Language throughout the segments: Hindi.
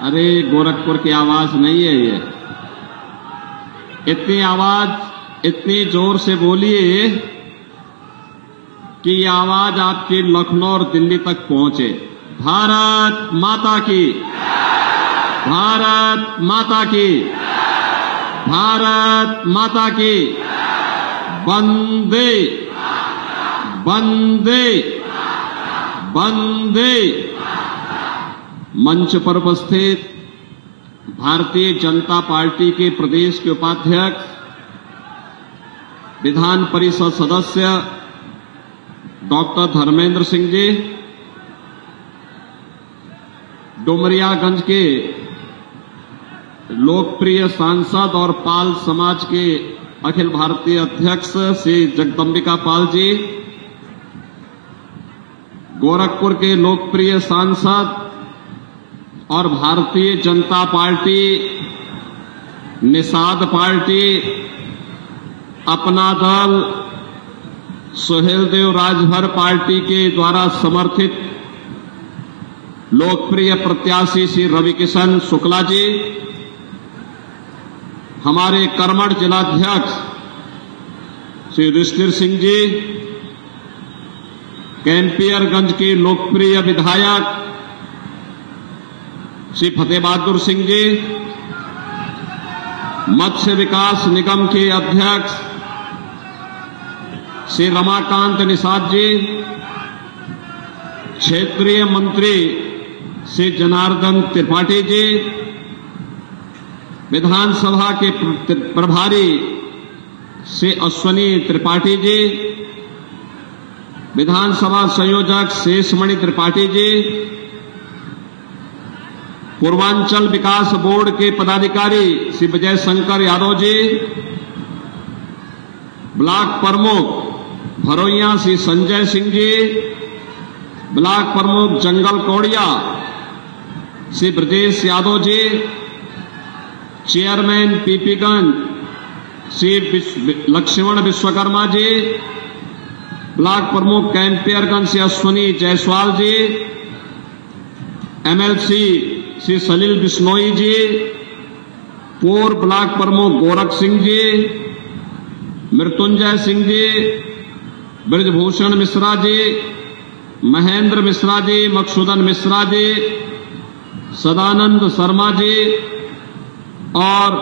अरे गोरखपुर की आवाज नहीं है ये। इतनी आवाज इतनी जोर से बोलिए कि ये आवाज आपकी लखनऊ और दिल्ली तक पहुंचे। भारत माता की, भारत माता की, भारत माता की, वंदे वंदे वंदे। मंच पर उपस्थित भारतीय जनता पार्टी के प्रदेश के उपाध्यक्ष, विधान परिषद सदस्य डॉक्टर धर्मेंद्र सिंह जी, डुमरियागंज के लोकप्रिय सांसद और पाल समाज के अखिल भारतीय अध्यक्ष श्री जगदंबिका पाल जी, गोरखपुर के लोकप्रिय सांसद और भारतीय जनता पार्टी, निषाद पार्टी, अपना दल, सुहेलदेव राजभर पार्टी के द्वारा समर्थित लोकप्रिय प्रत्याशी श्री रविकिशन शुक्ला जी, हमारे कर्मठ जिलाध्यक्ष श्री युधिष्ठिर सिंह जी, कैंपियरगंज के लोकप्रिय विधायक श्री फतेह बहादुर सिंह जी, मत्स्य विकास निगम के अध्यक्ष श्री रमाकांत निषाद जी, क्षेत्रीय मंत्री श्री जनार्दन त्रिपाठी जी, विधानसभा के प्रभारी श्री अश्वनी त्रिपाठी जी, विधानसभा संयोजक शेषमणि त्रिपाठी जी, पूर्वांचल विकास बोर्ड के पदाधिकारी श्री विजय शंकर यादव जी, ब्लॉक प्रमुख भरोइया श्री संजय सिंह जी, ब्लॉक प्रमुख जंगल कौड़िया श्री ब्रजेश यादव जी, चेयरमैन पीपीगंज श्री लक्ष्मण विश्वकर्मा जी, ब्लॉक प्रमुख कैंपियरगंज श्री अश्वनी जायसवाल जी, एमएलसी श्री सलील बिश्नोई जी, पूर्व ब्लॉक प्रमुख गोरख सिंह जी, मृत्युंजय सिंह जी, ब्रजभूषण मिश्रा जी, महेंद्र मिश्रा जी, मकसूदन मिश्रा जी, सदानंद शर्मा जी और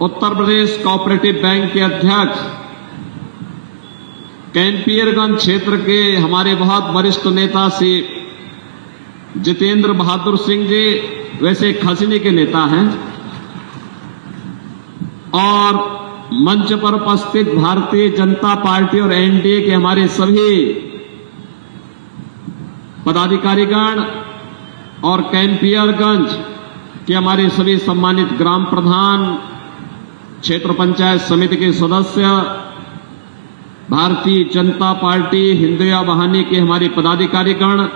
उत्तर प्रदेश कोऑपरेटिव बैंक के अध्यक्ष, कैंपियरगंज क्षेत्र के हमारे बहुत वरिष्ठ नेता श्री जितेंद्र बहादुर सिंह जी, वैसे खसनी के नेता हैं, और मंच पर उपस्थित भारतीय जनता पार्टी और एनडीए के हमारे सभी पदाधिकारीगण और कैंपियरगंज के हमारे सभी सम्मानित ग्राम प्रधान, क्षेत्र पंचायत समिति के सदस्य, भारतीय जनता पार्टी हिंदुया बहानी के हमारे पदाधिकारीगण,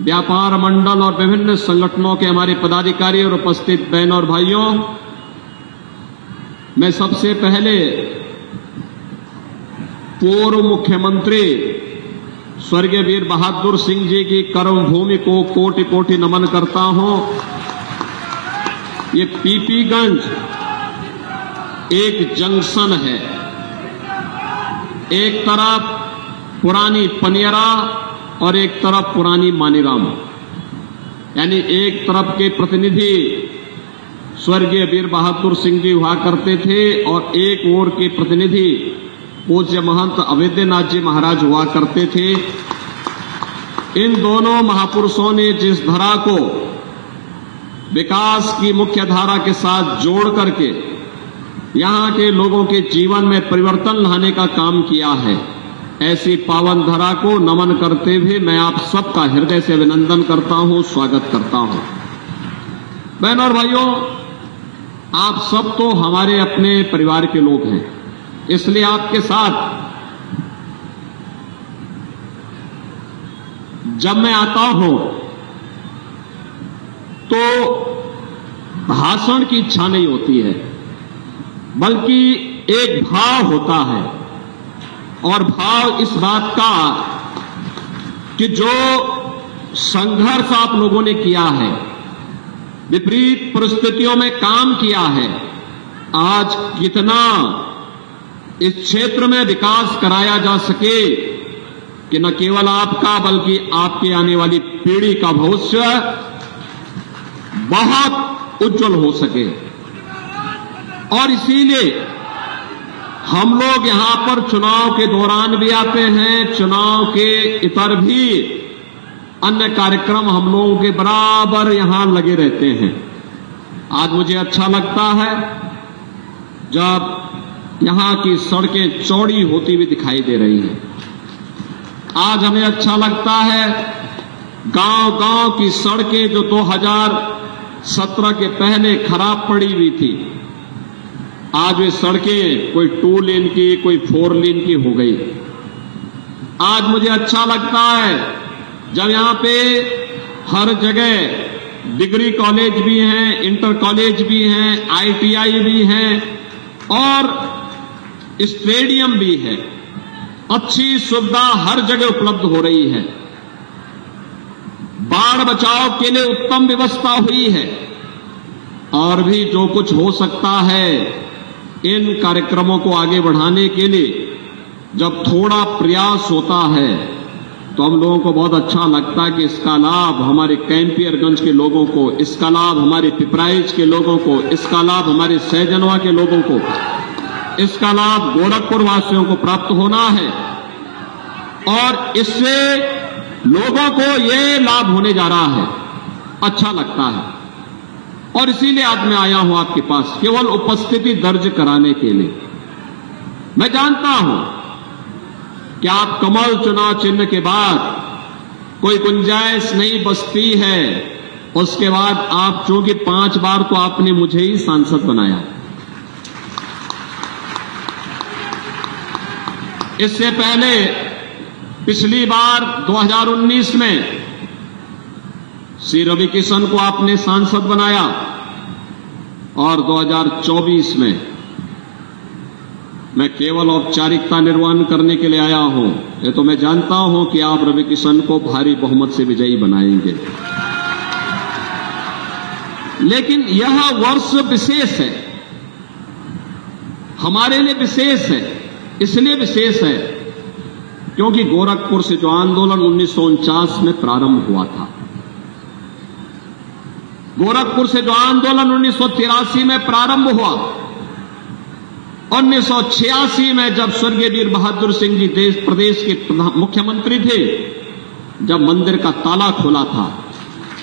व्यापार मंडल और विभिन्न संगठनों के हमारे पदाधिकारी और उपस्थित बहनों और भाइयों, मैं सबसे पहले पूर्व मुख्यमंत्री स्वर्गीय वीर बहादुर सिंह जी की कर्मभूमि को कोटि कोटि नमन करता हूं। ये पीपीगंज एक जंक्शन है, एक तरफ पुरानी पनियरा और एक तरफ पुरानी मानीराम, यानी एक तरफ के प्रतिनिधि स्वर्गीय वीर बहादुर सिंह जी हुआ करते थे और एक ओर के प्रतिनिधि पूज्य महंत अवैधनाथ जी महाराज हुआ करते थे। इन दोनों महापुरुषों ने जिस धरा को विकास की मुख्य धारा के साथ जोड़ करके यहां के लोगों के जीवन में परिवर्तन लाने का काम किया है, ऐसी पावन धरा को नमन करते हुए मैं आप सबका हृदय से अभिनंदन करता हूं, स्वागत करता हूं। बहनों और भाइयों, आप सब तो हमारे अपने परिवार के लोग हैं, इसलिए आपके साथ जब मैं आता हूं तो भाषण की इच्छा नहीं होती है, बल्कि एक भाव होता है, और भाव इस बात का कि जो संघर्ष आप लोगों ने किया है, विपरीत परिस्थितियों में काम किया है, आज कितना इस क्षेत्र में विकास कराया जा सके कि न केवल आपका बल्कि आपके आने वाली पीढ़ी का भविष्य बहुत उज्जवल हो सके। और इसीलिए हम लोग यहां पर चुनाव के दौरान भी आते हैं, चुनाव के इतर भी अन्य कार्यक्रम हम लोगों के बराबर यहां लगे रहते हैं। आज मुझे अच्छा लगता है जब यहां की सड़कें चौड़ी होती हुई दिखाई दे रही हैं। आज हमें अच्छा लगता है गांव-गांव की सड़कें जो 2017 के पहले खराब पड़ी हुई थी, आज वे सड़कें कोई 2 लेन की, कोई 4 लेन की हो गई। आज मुझे अच्छा लगता है जब यहां पे हर जगह डिग्री कॉलेज भी हैं, इंटर कॉलेज भी हैं, ITI भी हैं और स्टेडियम भी है। अच्छी सुविधा हर जगह उपलब्ध हो रही है। बाढ़ बचाव के लिए उत्तम व्यवस्था हुई है। और भी जो कुछ हो सकता है इन कार्यक्रमों को आगे बढ़ाने के लिए जब थोड़ा प्रयास होता है तो हम लोगों को बहुत अच्छा लगता है कि इसका लाभ हमारे कैंपियरगंज के लोगों को, इसका लाभ हमारे पिपराइच के लोगों को, इसका लाभ हमारे सहजनवा के लोगों को, इसका लाभ गोरखपुर वासियों को प्राप्त होना है। और इससे लोगों को ये लाभ होने जा रहा है, अच्छा लगता है। और इसीलिए आज मैं आया हूं आपके पास केवल उपस्थिति दर्ज कराने के लिए। मैं जानता हूं कि आप कमल चुनाव चिन्ह के बाद कोई गुंजाइश नहीं बचती है, उसके बाद आप चूंकि 5 बार तो आपने मुझे ही सांसद बनाया। इससे पहले पिछली बार 2019 में श्री रवि किशन को आपने सांसद बनाया और 2024 में मैं केवल औपचारिकता निर्वहन करने के लिए आया हूं। ये तो मैं जानता हूं कि आप रवि किशन को भारी बहुमत से विजयी बनाएंगे, लेकिन यह वर्ष विशेष है, हमारे लिए विशेष है। इसलिए विशेष है क्योंकि गोरखपुर से जो आंदोलन 1949 में प्रारंभ हुआ था, गोरखपुर से जो आंदोलन 1983 में प्रारंभ हुआ, 1986 में जब स्वर्गीय वीर बहादुर सिंह जी प्रदेश के मुख्यमंत्री थे, जब मंदिर का ताला खोला था,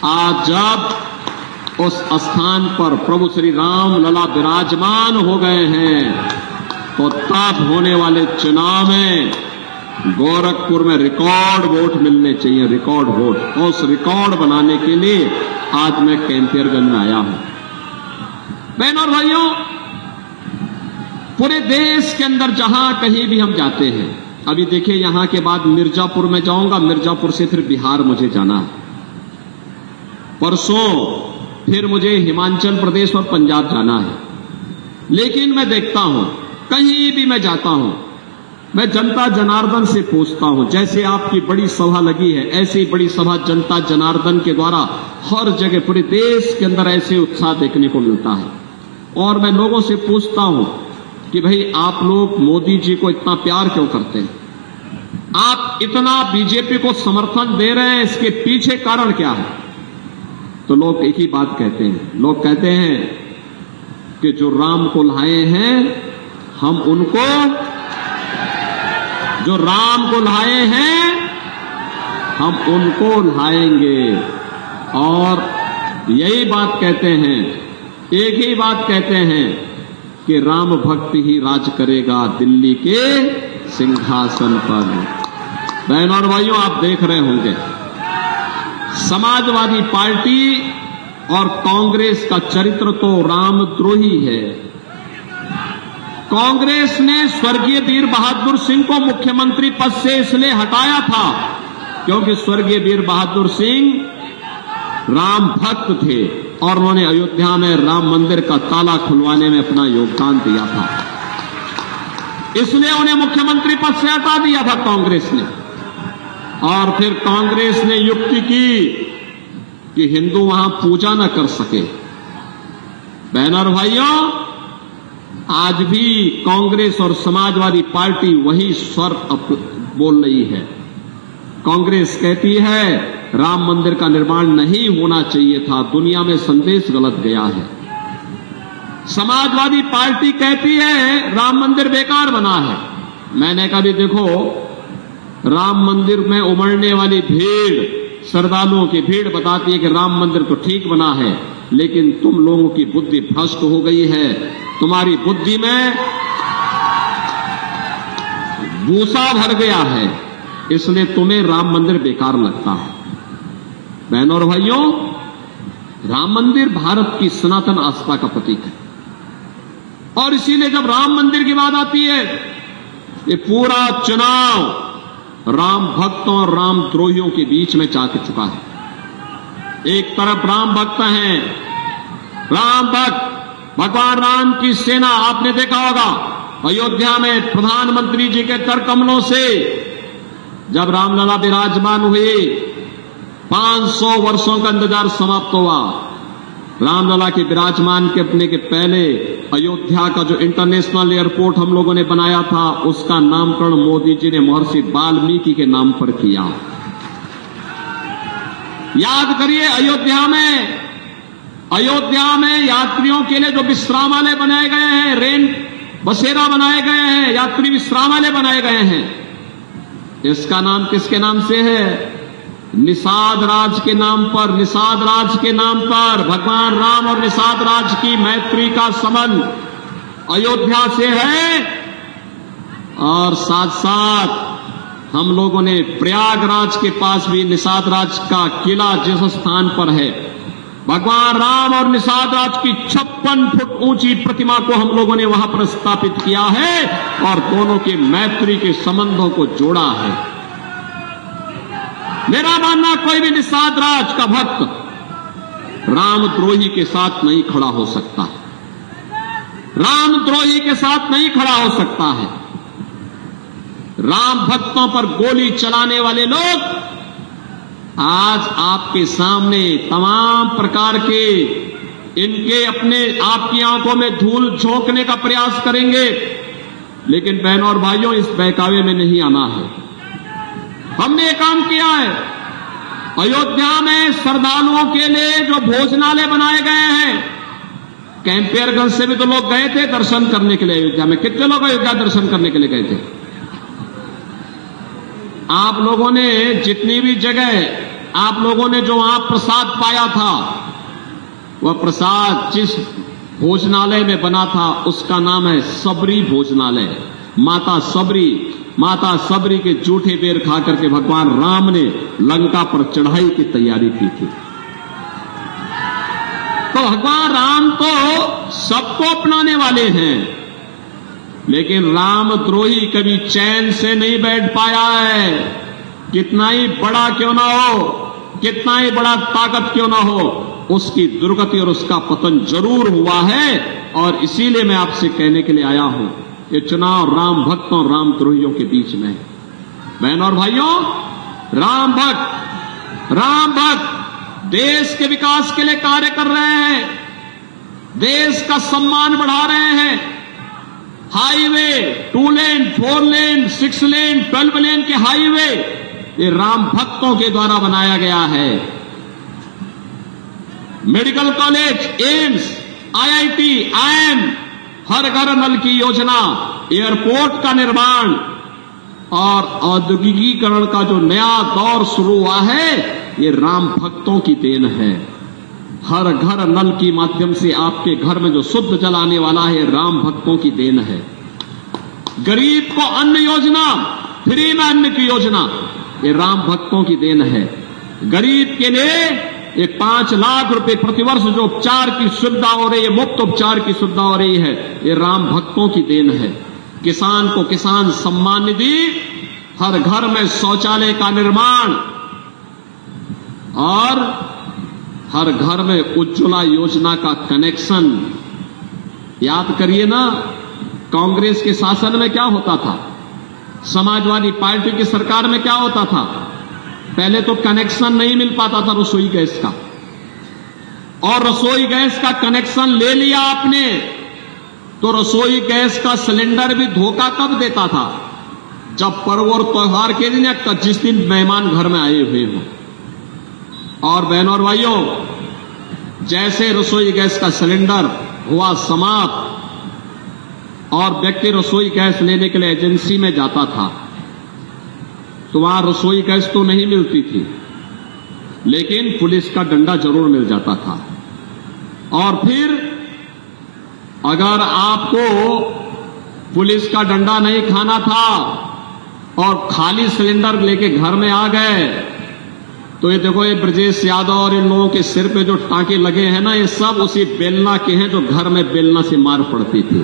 आज जब उस स्थान पर प्रभु श्री राम लला विराजमान हो गए हैं, तो तब होने वाले चुनाव में गोरखपुर में रिकॉर्ड वोट मिलने चाहिए, रिकॉर्ड वोट। उस रिकॉर्ड बनाने के लिए आज मैं कैंपियरगंज में आया हूं। बहनों और भाइयों, पूरे देश के अंदर जहां कहीं भी हम जाते हैं, अभी देखिए यहां के बाद मिर्जापुर में जाऊंगा, मिर्जापुर से फिर बिहार मुझे जाना है, परसों फिर मुझे हिमाचल प्रदेश और पंजाब जाना है। लेकिन मैं देखता हूं कहीं भी मैं जाता हूं, मैं जनता जनार्दन से पूछता हूं, जैसे आपकी बड़ी सभा लगी है ऐसी बड़ी सभा जनता जनार्दन के द्वारा हर जगह पूरे देश के अंदर ऐसे उत्साह देखने को मिलता है। और मैं लोगों से पूछता हूं कि भाई आप लोग मोदी जी को इतना प्यार क्यों करते हैं, आप इतना बीजेपी को समर्थन दे रहे हैं, इसके पीछे कारण क्या है? तो लोग एक ही बात कहते हैं, लोग कहते हैं कि जो राम को लाए हैं हम उनको, जो राम को लाए हैं हम उनको लाएंगे। और यही बात कहते हैं, एक ही बात कहते हैं कि राम भक्त ही राज करेगा दिल्ली के सिंहासन पर। बहनों और भाइयों, आप देख रहे होंगे समाजवादी पार्टी और कांग्रेस का चरित्र तो रामद्रोही है। कांग्रेस ने स्वर्गीय वीर बहादुर सिंह को मुख्यमंत्री पद से इसलिए हटाया था क्योंकि स्वर्गीय वीर बहादुर सिंह राम भक्त थे और उन्होंने अयोध्या में राम मंदिर का ताला खुलवाने में अपना योगदान दिया था, इसलिए उन्हें मुख्यमंत्री पद से हटा दिया था कांग्रेस ने। और फिर कांग्रेस ने युक्ति की कि हिंदू वहां पूजा न कर सके। बहनों और भाइयों, आज भी कांग्रेस और समाजवादी पार्टी वही स्वर बोल रही है। कांग्रेस कहती है राम मंदिर का निर्माण नहीं होना चाहिए था, दुनिया में संदेश गलत गया है। समाजवादी पार्टी कहती है राम मंदिर बेकार बना है। मैंने कहा भी देखो, राम मंदिर में उमड़ने वाली भीड़, श्रद्धालुओं की भीड़ बताती है कि राम मंदिर तो ठीक बना है, लेकिन तुम लोगों की बुद्धि भ्रष्ट हो गई है। तुम्हारी बुद्धि में भूसा भर गया है, इसलिए तुम्हें राम मंदिर बेकार लगता है। बहनों और भाइयों, राम मंदिर भारत की सनातन आस्था का प्रतीक है, और इसीलिए जब राम मंदिर की बात आती है, ये पूरा चुनाव राम भक्तों और राम द्रोहियों के बीच में जा चुका है। एक तरफ राम भक्त हैं, राम भक्त भगवान राम की सेना, आपने देखा होगा अयोध्या में प्रधानमंत्री जी के कर कमलों से जब रामलला विराजमान हुए, 500 वर्षों का इंतजार समाप्त हुआ। रामलला के विराजमान करने के पहले अयोध्या का जो इंटरनेशनल एयरपोर्ट हम लोगों ने बनाया था, उसका नामकरण मोदी जी ने महर्षि वाल्मीकि के नाम पर किया। याद करिए, अयोध्या में यात्रियों के लिए जो विश्रामालय बनाए गए हैं, रेन बसेरा बनाए गए हैं, यात्री विश्रामालय बनाए गए हैं, इसका नाम किसके नाम से है? निषाद राज के नाम पर। निषाद राज के नाम पर भगवान राम और निषाद राज की मैत्री का संबंध अयोध्या से है। और साथ साथ हम लोगों ने प्रयागराज के पास भी निषाद राज का किला जिस स्थान पर है, भगवान राम और निषाद राज की 56 फुट ऊंची प्रतिमा को हम लोगों ने वहां पर स्थापित किया है और दोनों के मैत्री के संबंधों को जोड़ा है। मेरा मानना, कोई भी निषाद राज का भक्त रामद्रोही के साथ नहीं खड़ा हो सकता, रामद्रोही के साथ नहीं खड़ा हो सकता है। राम भक्तों पर गोली चलाने वाले लोग आज आपके सामने तमाम प्रकार के इनके अपने आपकी आंखों में धूल झोंकने का प्रयास करेंगे, लेकिन बहनों और भाइयों, इस बहकावे में नहीं आना है। हमने ये काम किया है। अयोध्या में श्रद्धालुओं के लिए जो भोजनालय बनाए गए हैं, कैंपियरगंज से भी तो लोग गए थे दर्शन करने के लिए। अयोध्या में कितने लोग अयोध्या दर्शन करने के लिए गए थे? आप लोगों ने जितनी भी जगह आप लोगों ने जो वहां प्रसाद पाया था, वह प्रसाद जिस भोजनालय में बना था उसका नाम है सबरी भोजनालय। माता सबरी के जूठे बेर खा करके भगवान राम ने लंका पर चढ़ाई की तैयारी की थी। तो भगवान राम तो सबको अपनाने वाले हैं, लेकिन रामद्रोही कभी चैन से नहीं बैठ पाया है। कितना ही बड़ा क्यों ना हो, कितना ही बड़ा ताकत क्यों ना हो, उसकी दुर्गति और उसका पतन जरूर हुआ है। और इसीलिए मैं आपसे कहने के लिए आया हूं, ये चुनाव राम भक्तों और रामद्रोहियों के बीच में है। बहनों और भाइयों, राम भक्त देश के विकास के लिए कार्य कर रहे हैं, देश का सम्मान बढ़ा रहे हैं। हाईवे 2 लेन, 4 लेन, 6 लेन, 12 लेन के हाईवे ये राम भक्तों के द्वारा बनाया गया है। Medical college, AIIMS, IIT, IIM, हर घर नल की योजना, एयरपोर्ट का निर्माण और औद्योगिकीकरण का जो नया दौर शुरू हुआ है, ये राम भक्तों की देन है। हर घर नल की माध्यम से आपके घर में जो शुद्ध जल आने वाला है, राम भक्तों की देन है। गरीब को अन्न योजना, फ्री में अन्न की योजना, ये राम भक्तों की देन है। गरीब के लिए ये 5 लाख रुपए प्रतिवर्ष जो उपचार की सुविधा हो रही है, मुफ्त उपचार की सुविधा हो रही है, ये राम भक्तों की देन है। किसान को किसान सम्मान निधि, हर घर में शौचालय का निर्माण और हर घर में उज्ज्वला योजना का कनेक्शन। याद करिए ना, कांग्रेस के शासन में क्या होता था, समाजवादी पार्टी की सरकार में क्या होता था? पहले तो कनेक्शन नहीं मिल पाता था रसोई गैस का, और रसोई गैस का कनेक्शन ले लिया आपने, तो रसोई गैस का सिलेंडर भी धोखा कब देता था? जब पर्व और त्योहार के दिन या जिस दिन मेहमान घर में आए हुए हों। और बहनों और भाइयों, जैसे रसोई गैस का सिलेंडर हुआ समाप्त और व्यक्ति रसोई गैस लेने के लिए एजेंसी में जाता था, तो वहां रसोई गैस तो नहीं मिलती थी, लेकिन पुलिस का डंडा जरूर मिल जाता था। और फिर अगर आपको पुलिस का डंडा नहीं खाना था और खाली सिलेंडर लेके घर में आ गए, तो ये देखो, ये ब्रजेश यादव और इन लोगों के सिर पे जो टांके लगे हैं ना, ये सब उसी बेलना के हैं जो घर में बेलना से मार पड़ती थी।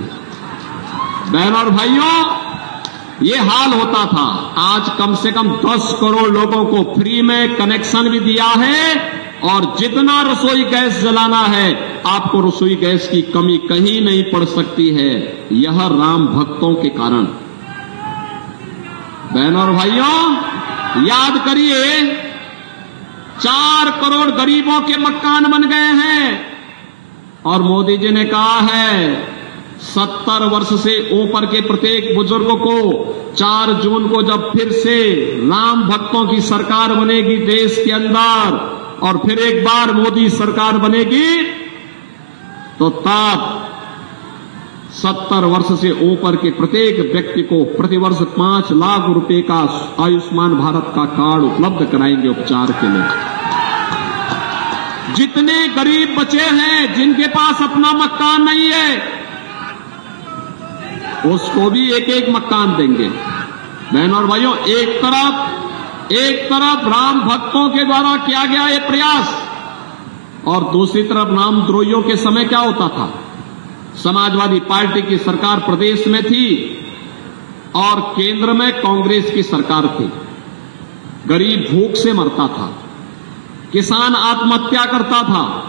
बहनों और भाइयों, ये हाल होता था। आज कम से कम 10 करोड़ लोगों को फ्री में कनेक्शन भी दिया है, और जितना रसोई गैस जलाना है, आपको रसोई गैस की कमी कहीं नहीं पड़ सकती है। यह राम भक्तों के कारण। बहनों और भाइयों, याद करिए, 4 करोड़ गरीबों के मकान बन गए हैं, और मोदी जी ने कहा है 70 वर्ष से ऊपर के प्रत्येक बुजुर्ग को 4 जून को जब फिर से राम भक्तों की सरकार बनेगी देश के अंदर, और फिर एक बार मोदी सरकार बनेगी, तो तब 70 वर्ष से ऊपर के प्रत्येक व्यक्ति को प्रतिवर्ष 5 लाख रुपए का आयुष्मान भारत का कार्ड उपलब्ध कराएंगे उपचार के लिए। जितने गरीब बचे हैं, जिनके पास अपना मकान नहीं है, उसको भी एक एक मकान देंगे। बहनों और भाइयों, एक तरफ राम भक्तों के द्वारा किया गया ये प्रयास, और दूसरी तरफ रामद्रोहियों के समय क्या होता था? समाजवादी पार्टी की सरकार प्रदेश में थी और केंद्र में कांग्रेस की सरकार थी। गरीब भूख से मरता था, किसान आत्महत्या करता था,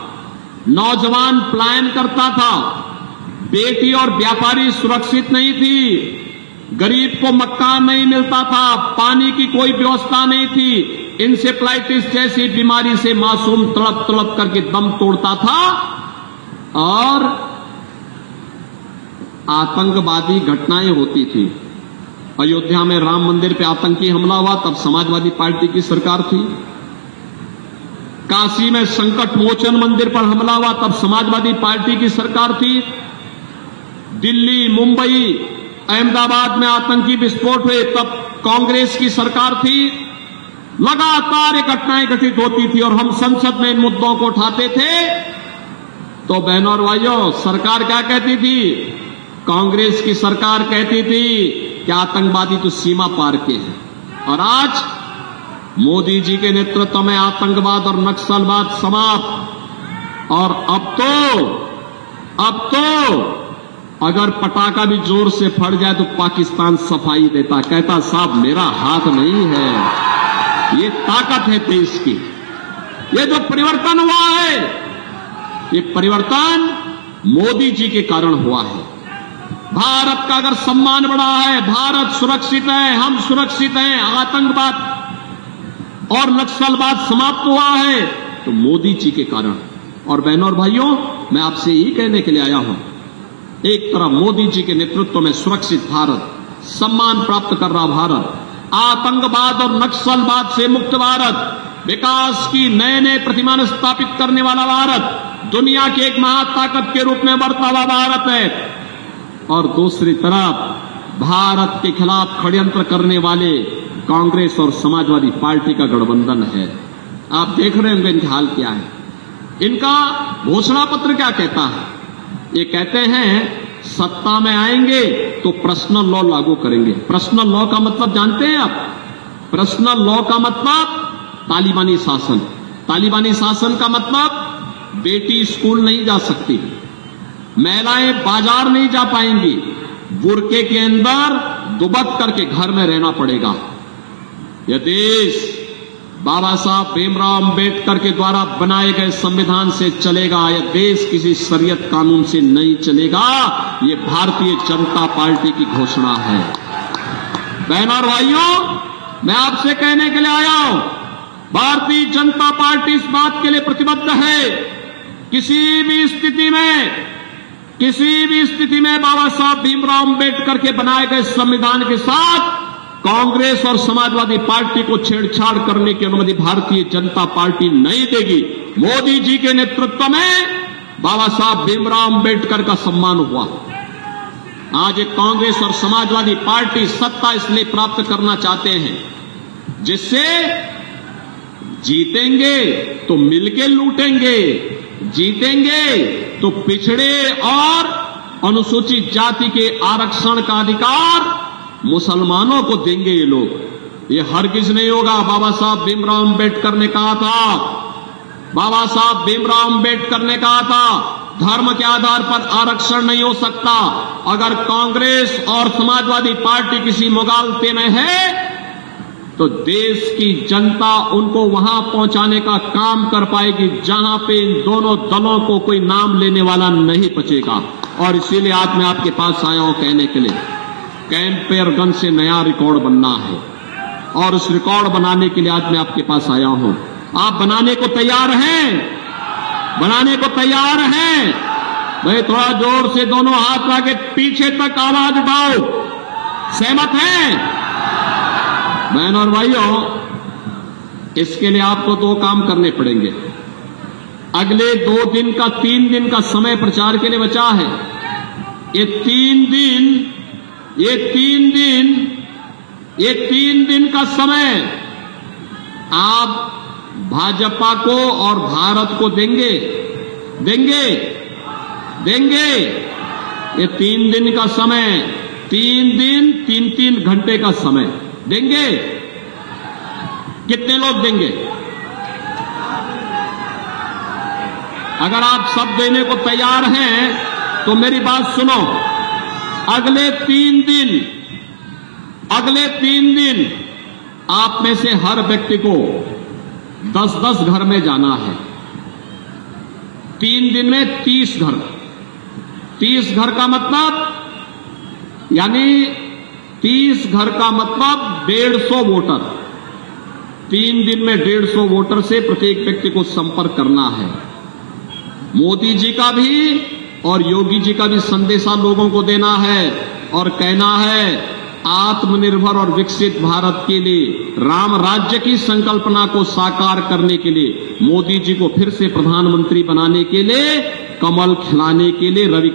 नौजवान पलायन करता था, बेटी और व्यापारी सुरक्षित नहीं थी, गरीब को मकान नहीं मिलता था, पानी की कोई व्यवस्था नहीं थी, इंसेफ्लाइटिस जैसी बीमारी से मासूम तड़प तड़प करके दम तोड़ता था, और आतंकवादी घटनाएं होती थी। अयोध्या में राम मंदिर पे आतंकी हमला हुआ, तब समाजवादी पार्टी की सरकार थी। काशी में संकट मोचन मंदिर पर हमला हुआ, तब समाजवादी पार्टी की सरकार थी। दिल्ली, मुंबई, अहमदाबाद में आतंकी विस्फोट हुए, तब कांग्रेस की सरकार थी। लगातार ये घटनाएं घटित होती थी और हम संसद में इन मुद्दों को उठाते थे। तो बहनों और भाइयों, सरकार क्या कहती थी? कांग्रेस की सरकार कहती थी कि आतंकवादी तो सीमा पार के हैं। और आज मोदी जी के नेतृत्व में आतंकवाद और नक्सलवाद समाप्त। और अब तो अगर पटाखा भी जोर से फट जाए तो पाकिस्तान सफाई देता, कहता साहब मेरा हाथ नहीं है। ये ताकत है देश की। ये जो परिवर्तन हुआ है, ये परिवर्तन मोदी जी के कारण हुआ है। भारत का अगर सम्मान बढ़ा है, भारत सुरक्षित है, हम सुरक्षित हैं, आतंकवाद और नक्सलवाद समाप्त हुआ है, तो मोदी जी के कारण। और बहनों और भाइयों, मैं आपसे यही कहने के लिए आया हूं, एक तरफ मोदी जी के नेतृत्व में सुरक्षित भारत, सम्मान प्राप्त कर रहा भारत, आतंकवाद और नक्सलवाद से मुक्त भारत, विकास की नए नए प्रतिमान स्थापित करने वाला भारत, दुनिया की एक महाताकत के रूप में बढ़ता हुआ भारत है। और दूसरी तरफ भारत के खिलाफ षड्यंत्र करने वाले कांग्रेस और समाजवादी पार्टी का गठबंधन है। आप देख रहे होंगे इनका हाल क्या है। इनका घोषणा पत्र क्या कहता है? ये कहते हैं सत्ता में आएंगे तो पर्सनल लॉ लागू करेंगे। पर्सनल लॉ का मतलब जानते हैं आप? पर्सनल लॉ का मतलब तालिबानी शासन। तालिबानी शासन का मतलब बेटी स्कूल नहीं जा सकती, महिलाएं बाजार नहीं जा पाएंगी, बुर्के के अंदर दुबक करके घर में रहना पड़ेगा। यह देश बाबा साहब भीमराव अंबेडकर के द्वारा बनाए गए संविधान से चलेगा। यह देश किसी शरीयत कानून से नहीं चलेगा। ये भारतीय जनता पार्टी की घोषणा है। बहनों और भाइयों, मैं आपसे कहने के लिए आया हूं, भारतीय जनता पार्टी इस बात के लिए प्रतिबद्ध है किसी भी स्थिति में बाबा साहब भीमराव अंबेडकर के बनाए गए संविधान के साथ कांग्रेस और समाजवादी पार्टी को छेड़छाड़ करने की अनुमति भारतीय जनता पार्टी नहीं देगी। मोदी जी के नेतृत्व में बाबा साहब भीमराव अंबेडकर का सम्मान हुआ। आज एक कांग्रेस और समाजवादी पार्टी सत्ता इसलिए प्राप्त करना चाहते हैं जिससे जीतेंगे तो मिलके लूटेंगे, जीतेंगे तो पिछड़े और अनुसूचित जाति के आरक्षण का अधिकार मुसलमानों को देंगे ये लोग। ये हरगिज नहीं होगा। बाबा साहब भीमराव अंबेडकर ने कहा था, बाबा साहब भीमराव अंबेडकर ने कहा था धर्म के आधार पर आरक्षण नहीं हो सकता। अगर कांग्रेस और समाजवादी पार्टी किसी मुगालते में है तो देश की जनता उनको वहां पहुंचाने का काम कर पाएगी जहां पे इन दोनों दलों को कोई नाम लेने वाला नहीं बचेगा। और इसीलिए आज मैं आपके पास आया हूं कहने के लिए, कैंपेयरगंज से नया रिकॉर्ड बनना है और उस रिकॉर्ड बनाने के लिए आज मैं आपके पास आया हूं। आप बनाने को तैयार हैं? बनाने को तैयार हैं? भाई थोड़ा जोर से दोनों हाथ आगे पीछे तक आवाज उठाओ। सहमत हैं? बहनों और भाइयों, इसके लिए आपको दो काम करने पड़ेंगे। अगले 3 दिन का समय प्रचार के लिए बचा है। ये तीन दिन का समय आप भाजपा को और भारत को देंगे। ये 3 दिन का समय, 3 दिन 3 घंटे का समय देंगे। कितने लोग देंगे? अगर आप सब देने को तैयार हैं तो मेरी बात सुनो। अगले 3 दिन आप में से हर व्यक्ति को 10-10 घर में जाना है। 3 दिन में 30 घर। 30 घर का मतलब यानी 30 घर का मतलब 150 वोटर। 3 दिन में 150 वोटर से प्रत्येक व्यक्ति को संपर्क करना है। मोदी जी का भी और योगी जी का भी संदेशा लोगों को देना है और कहना है आत्मनिर्भर और विकसित भारत के लिए, राम राज्य की संकल्पना को साकार करने के लिए, मोदी जी को फिर से प्रधानमंत्री बनाने के लिए, कमल खिलाने के लिए रवि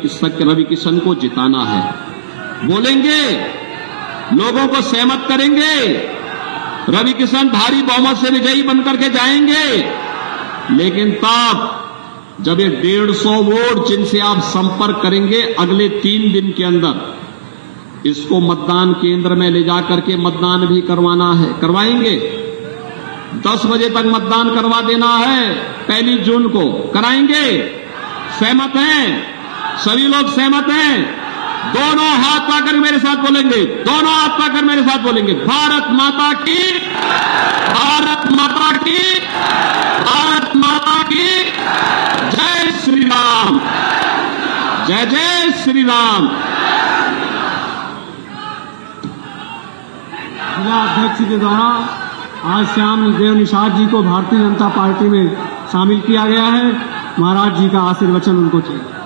किशन को जिताना है। बोलेंगे, लोगों को सहमत करेंगे। रवि किशन भारी बहुमत से विजयी बनकर के जाएंगे। लेकिन तब जब ये 150 वोट जिनसे आप संपर्क करेंगे अगले 3 दिन के अंदर, इसको मतदान केंद्र में ले जाकर के मतदान भी करवाना है। करवाएंगे। 10 बजे तक मतदान करवा देना है। 1 जून को कराएंगे। सहमत हैं? सभी लोग सहमत हैं? दोनों हाथ पाकर मेरे साथ बोलेंगे। दोनों हाथ पाकर मेरे साथ बोलेंगे, भारत माता की, भारत माता की, भारत माता की जय श्री राम, जय जय श्री राम। जिला अध्यक्ष के द्वारा आज श्याम देव निषाद जी को भारतीय जनता पार्टी में शामिल किया गया है। महाराज जी का आशीर्वचन उनको चाहिए।